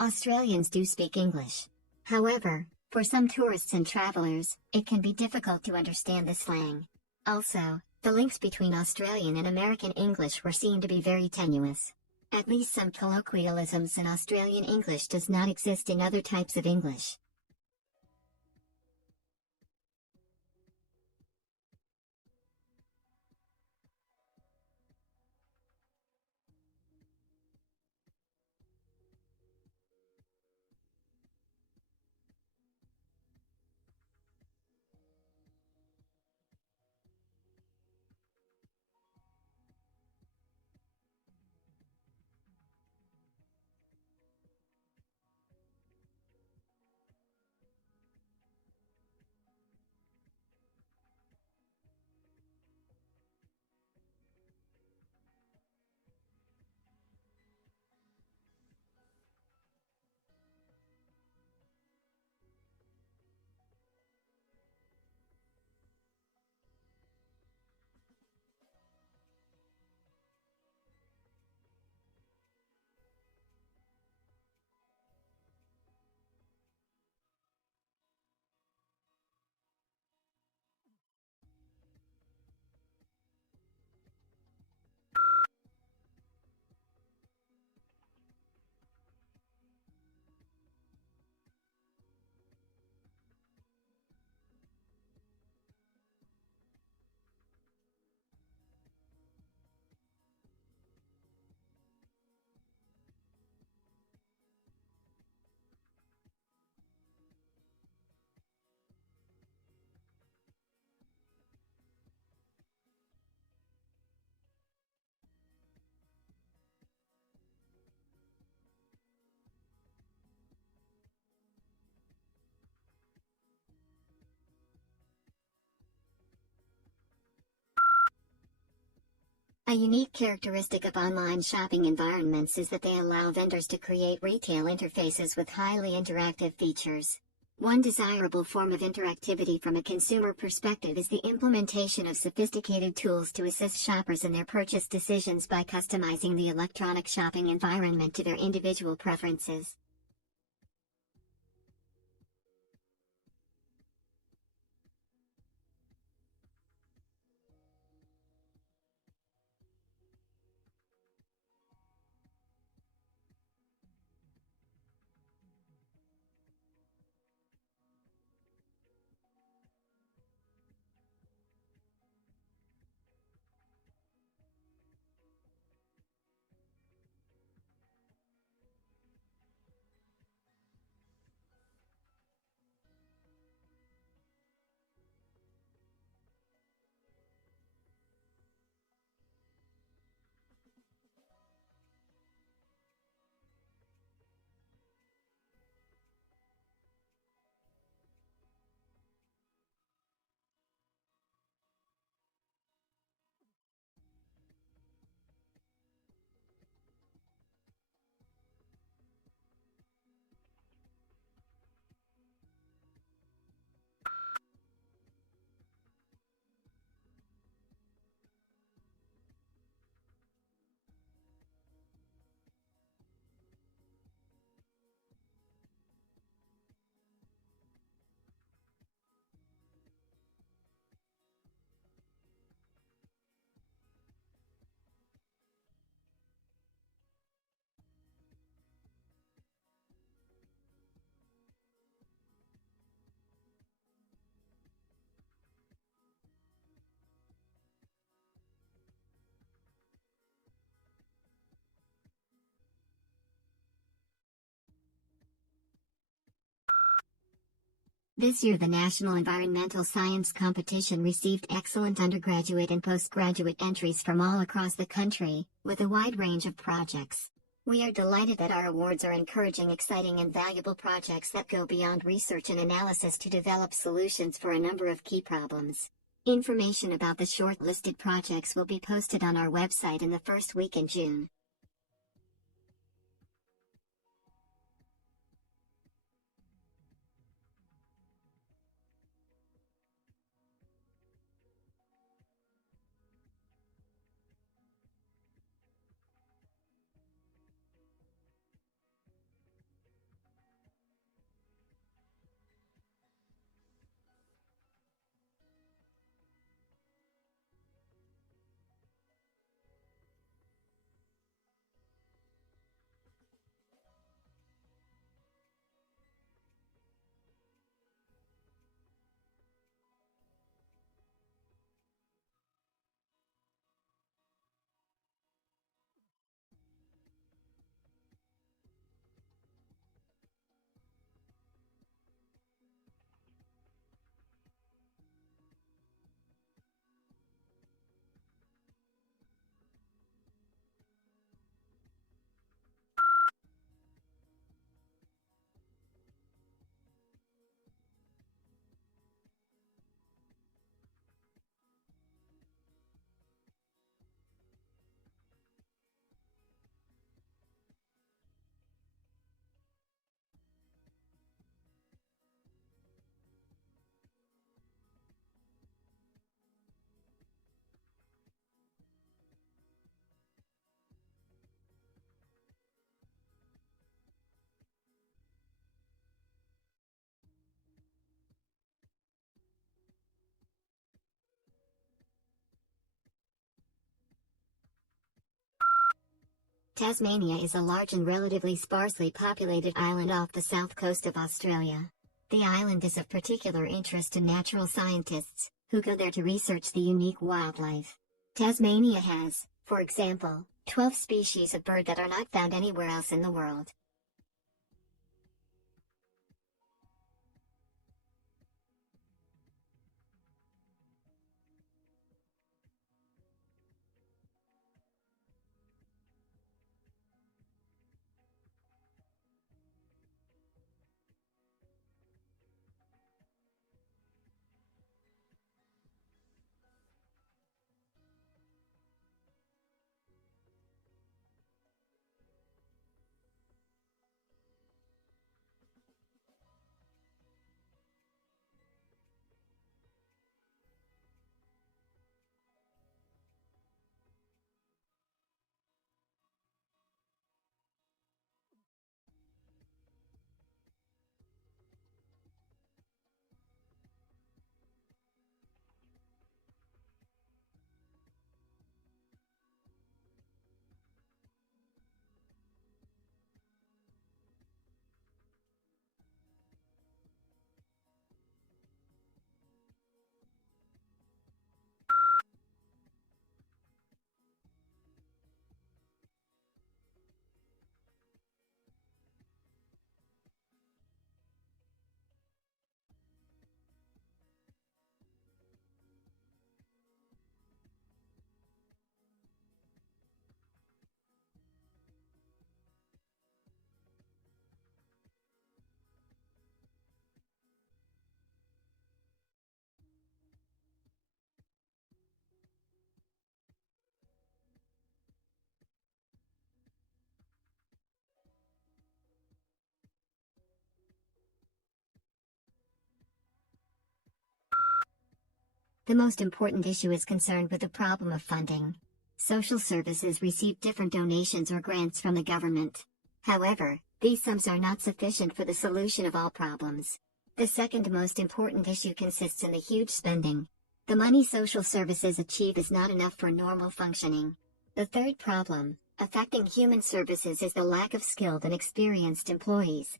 Australians do speak English. However, for some tourists and travelers, it can be difficult to understand the slang. Also, the links between Australian and American English were seen to be very tenuous. At least some colloquialisms in Australian English does not exist in other types of English. A unique characteristic of online shopping environments is that they allow vendors to create retail interfaces with highly interactive features. One desirable form of interactivity from a consumer perspective is the implementation of sophisticated tools to assist shoppers in their purchase decisions by customizing the electronic shopping environment to their individual preferences. This year the National Environmental Science Competition received excellent undergraduate and postgraduate entries from all across the country, with a wide range of projects. We are delighted that our awards are encouraging exciting and valuable projects that go beyond research and analysis to develop solutions for a number of key problems. Information about the shortlisted projects will be posted on our website in the first week in June. Tasmania is a large and relatively sparsely populated island off the south coast of Australia. The island is of particular interest to natural scientists, who go there to research the unique wildlife. Tasmania has, for example, 12 species of bird that are not found anywhere else in the world. The most important issue is concerned with the problem of funding. Social services receive different donations or grants from the government. However, these sums are not sufficient for the solution of all problems. The second most important issue consists in the huge spending. The money social services achieve is not enough for normal functioning. The third problem, affecting human services, is the lack of skilled and experienced employees.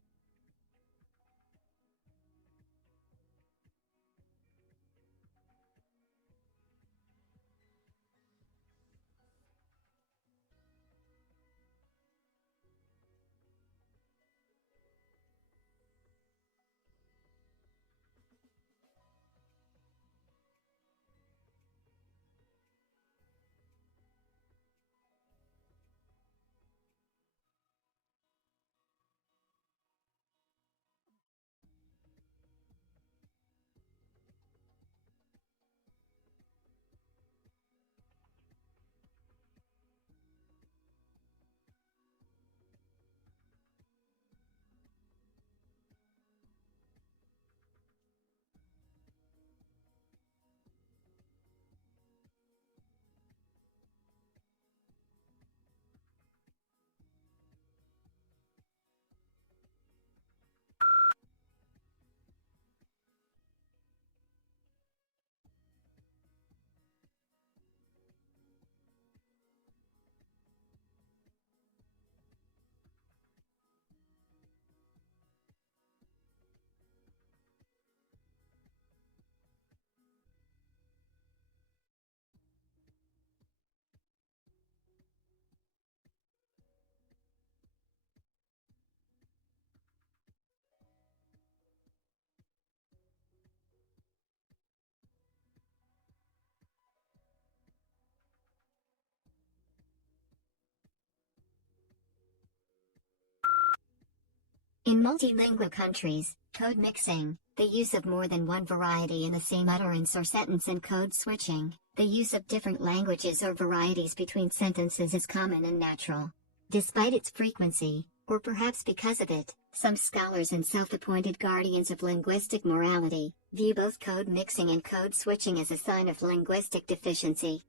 In multilingual countries, code mixing, the use of more than one variety in the same utterance or sentence, and code switching, the use of different languages or varieties between sentences, is common and natural. Despite its frequency, or perhaps because of it, some scholars and self-appointed guardians of linguistic morality view both code mixing and code switching as a sign of linguistic deficiency.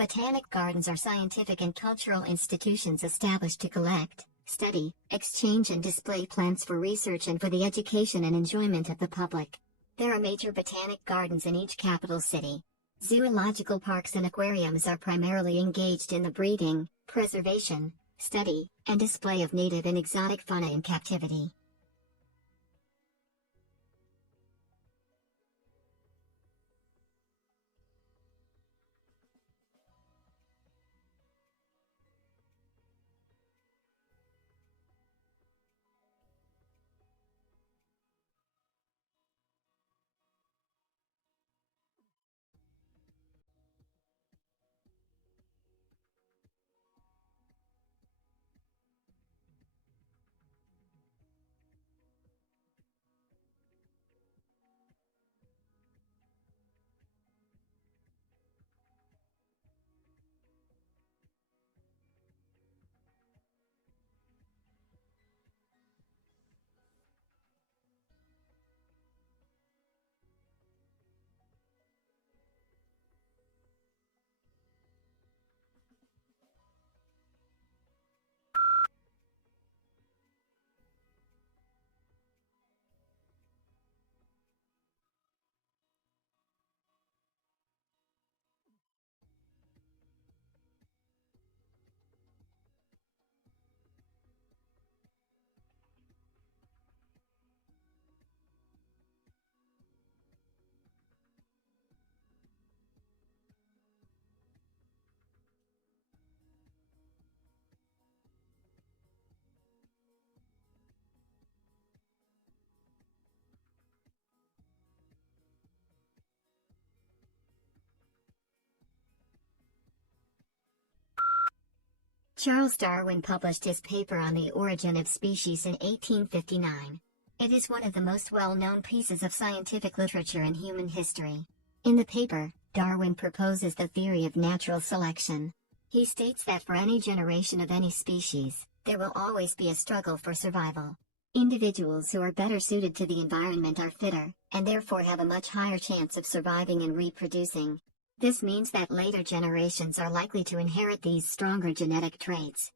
Botanic gardens are scientific and cultural institutions established to collect, study, exchange and display plants for research and for the education and enjoyment of the public. There are major botanic gardens in each capital city. Zoological parks and aquariums are primarily engaged in the breeding, preservation, study, and display of native and exotic fauna in captivity. Charles Darwin published his paper on the origin of species in 1859. It is one of the most well-known pieces of scientific literature in human history. In the paper, Darwin proposes the theory of natural selection. He states that for any generation of any species, there will always be a struggle for survival. Individuals who are better suited to the environment are fitter, and therefore have a much higher chance of surviving and reproducing. This means that later generations are likely to inherit these stronger genetic traits.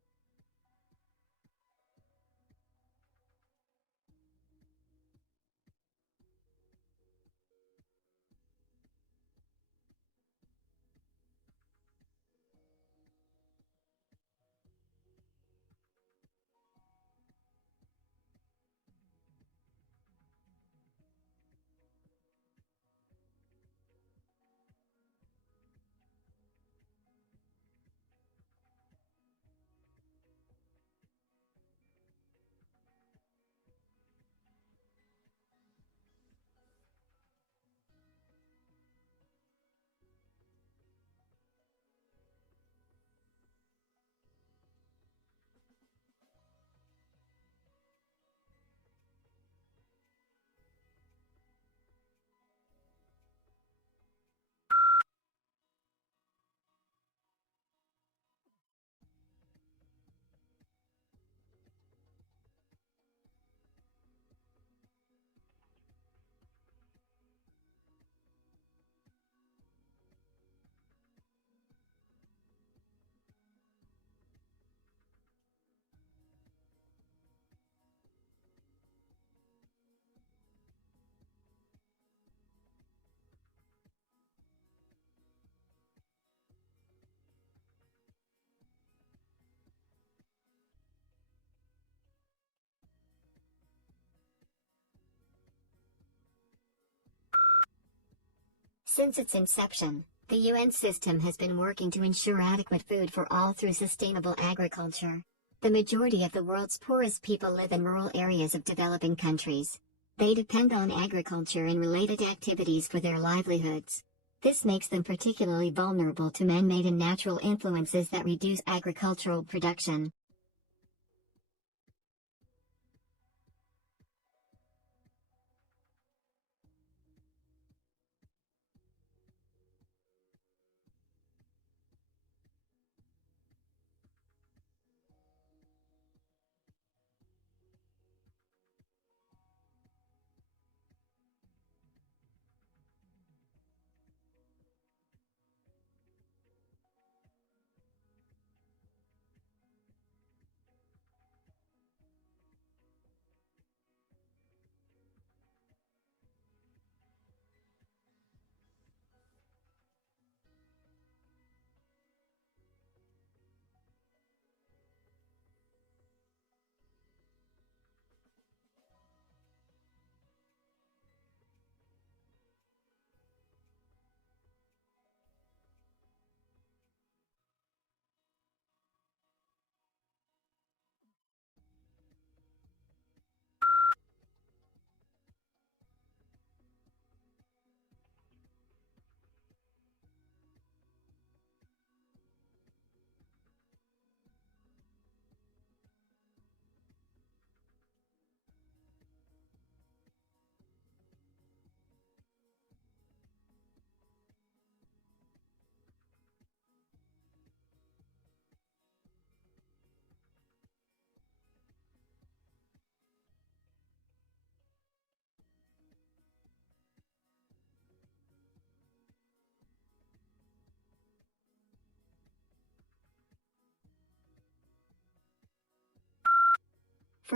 Since its inception, the UN system has been working to ensure adequate food for all through sustainable agriculture. The majority of the world's poorest people live in rural areas of developing countries. They depend on agriculture and related activities for their livelihoods. This makes them particularly vulnerable to man-made and natural influences that reduce agricultural production.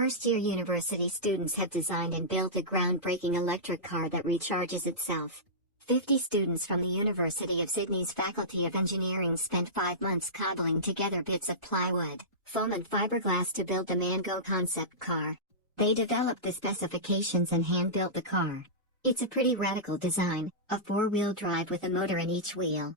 First-year university students have designed and built a groundbreaking electric car that recharges itself. 50 students from the University of Sydney's Faculty of Engineering spent 5 months cobbling together bits of plywood, foam and fiberglass to build the Mango concept car. They developed the specifications and hand-built the car. It's a pretty radical design, a 4-wheel drive with a motor in each wheel.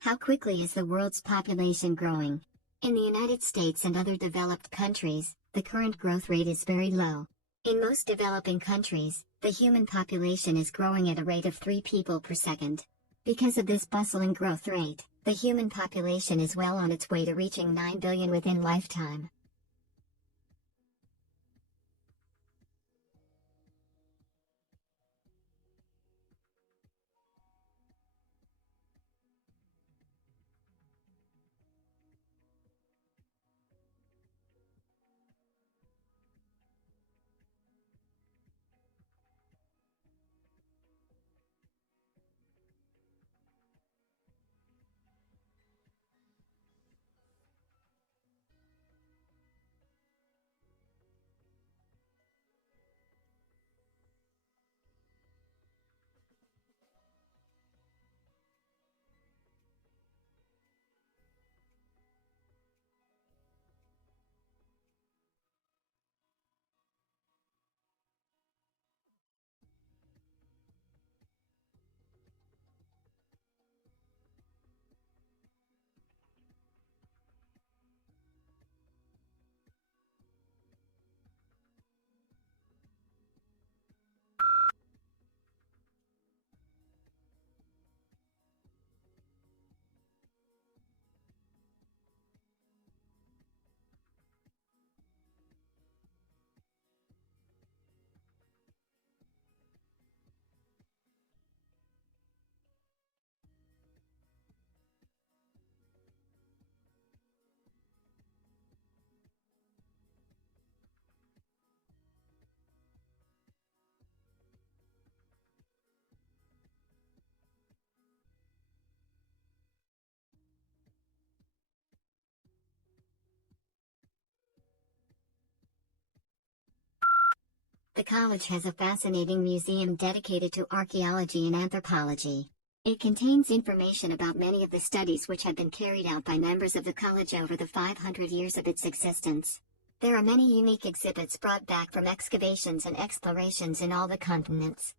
How quickly is the world's population growing? In the United States and other developed countries, the current growth rate is very low. In most developing countries, the human population is growing at a rate of 3 people per second. Because of this bustling growth rate, the human population is well on its way to reaching 9 billion within lifetime. The college has a fascinating museum dedicated to archaeology and anthropology. It contains information about many of the studies which have been carried out by members of the college over the 500 years of its existence. There are many unique exhibits brought back from excavations and explorations in all the continents.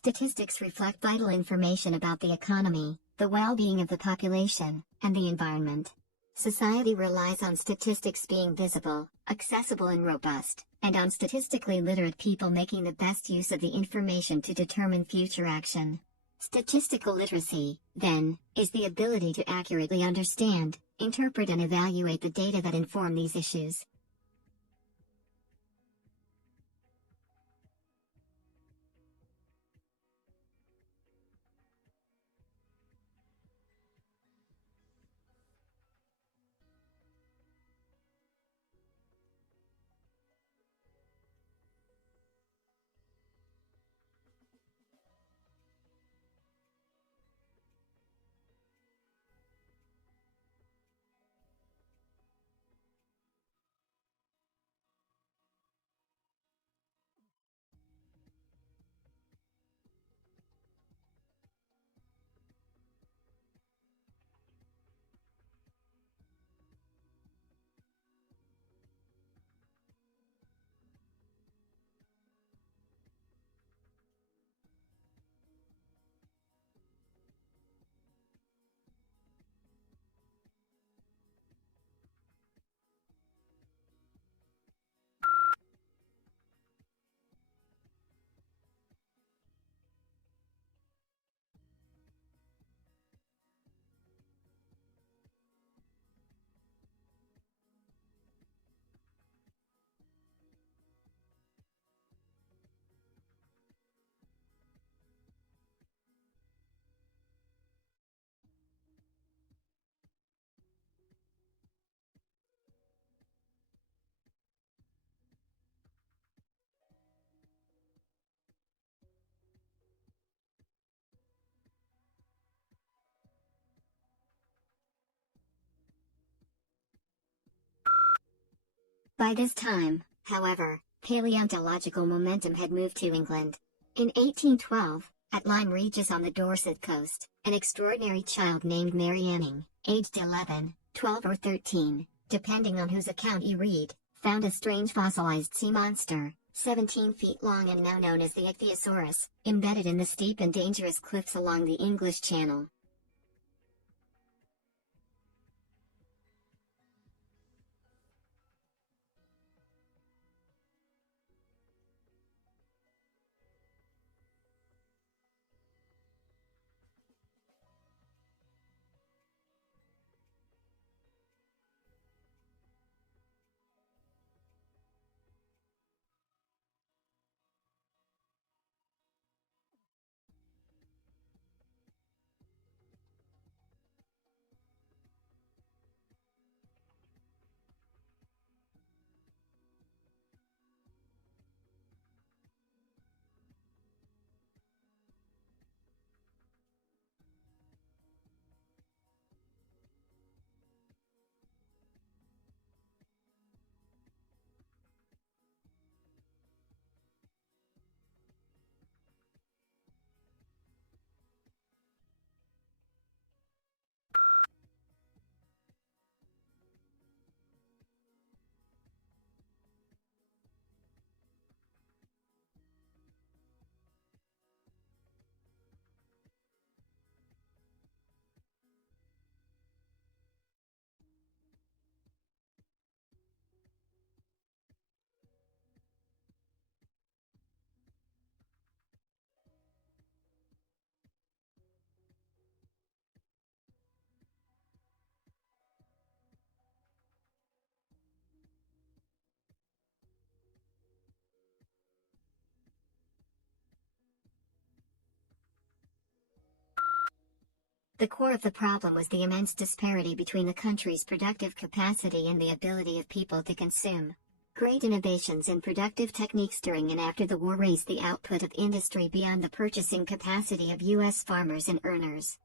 Statistics reflect vital information about the economy, the well-being of the population, and the environment. Society relies on statistics being visible, accessible and robust, and on statistically literate people making the best use of the information to determine future action. Statistical literacy, then, is the ability to accurately understand, interpret and evaluate the data that inform these issues. By this time, however, paleontological momentum had moved to England. In 1812, at Lyme Regis on the Dorset coast, an extraordinary child named Mary Anning, aged 11, 12 or 13, depending on whose account you read, found a strange fossilized sea monster, 17 feet long and now known as the Ichthyosaurus, embedded in the steep and dangerous cliffs along the English Channel. The core of the problem was the immense disparity between the country's productive capacity and the ability of people to consume. Great innovations in productive techniques during and after the war raised the output of industry beyond the purchasing capacity of U.S. farmers and earners.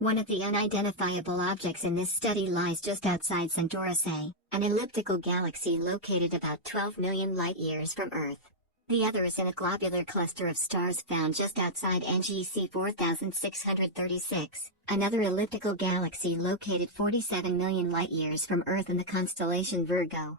One of the unidentifiable objects in this study lies just outside Centaurus A, an elliptical galaxy located about 12 million light-years from Earth. The other is in a globular cluster of stars found just outside NGC 4636, another elliptical galaxy located 47 million light-years from Earth in the constellation Virgo.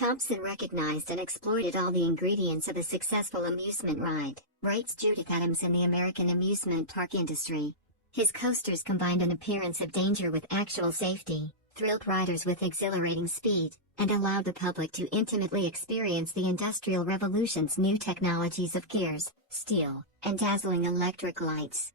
Thompson recognized and exploited all the ingredients of a successful amusement ride, writes Judith Adams in the American amusement park industry. His coasters combined an appearance of danger with actual safety, thrilled riders with exhilarating speed, and allowed the public to intimately experience the Industrial Revolution's new technologies of gears, steel, and dazzling electric lights.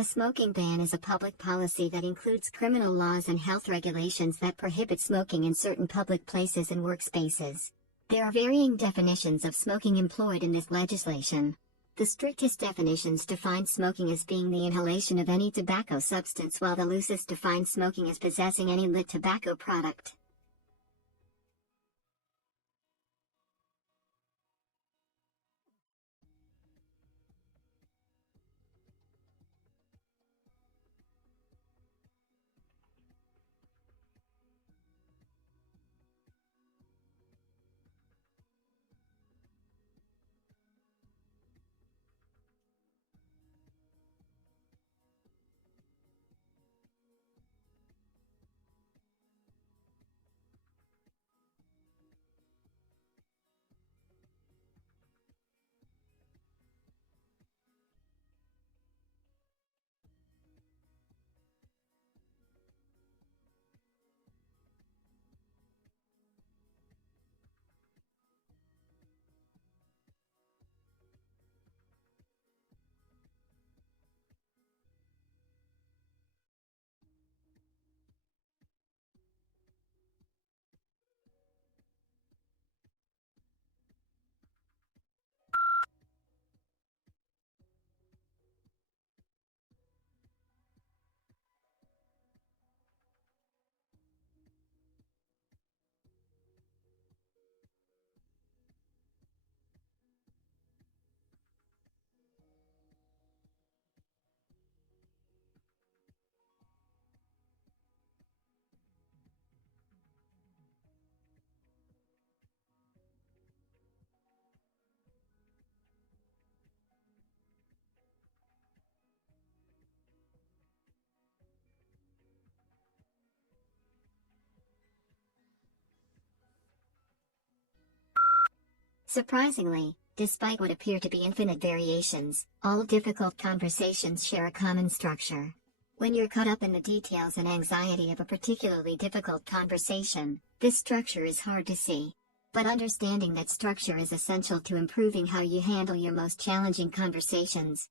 A smoking ban is a public policy that includes criminal laws and health regulations that prohibit smoking in certain public places and workspaces. There are varying definitions of smoking employed in this legislation. The strictest definitions define smoking as being the inhalation of any tobacco substance, while the loosest define smoking as possessing any lit tobacco product. Surprisingly, despite what appear to be infinite variations, all difficult conversations share a common structure. When you're caught up in the details and anxiety of a particularly difficult conversation, this structure is hard to see. But understanding that structure is essential to improving how you handle your most challenging conversations,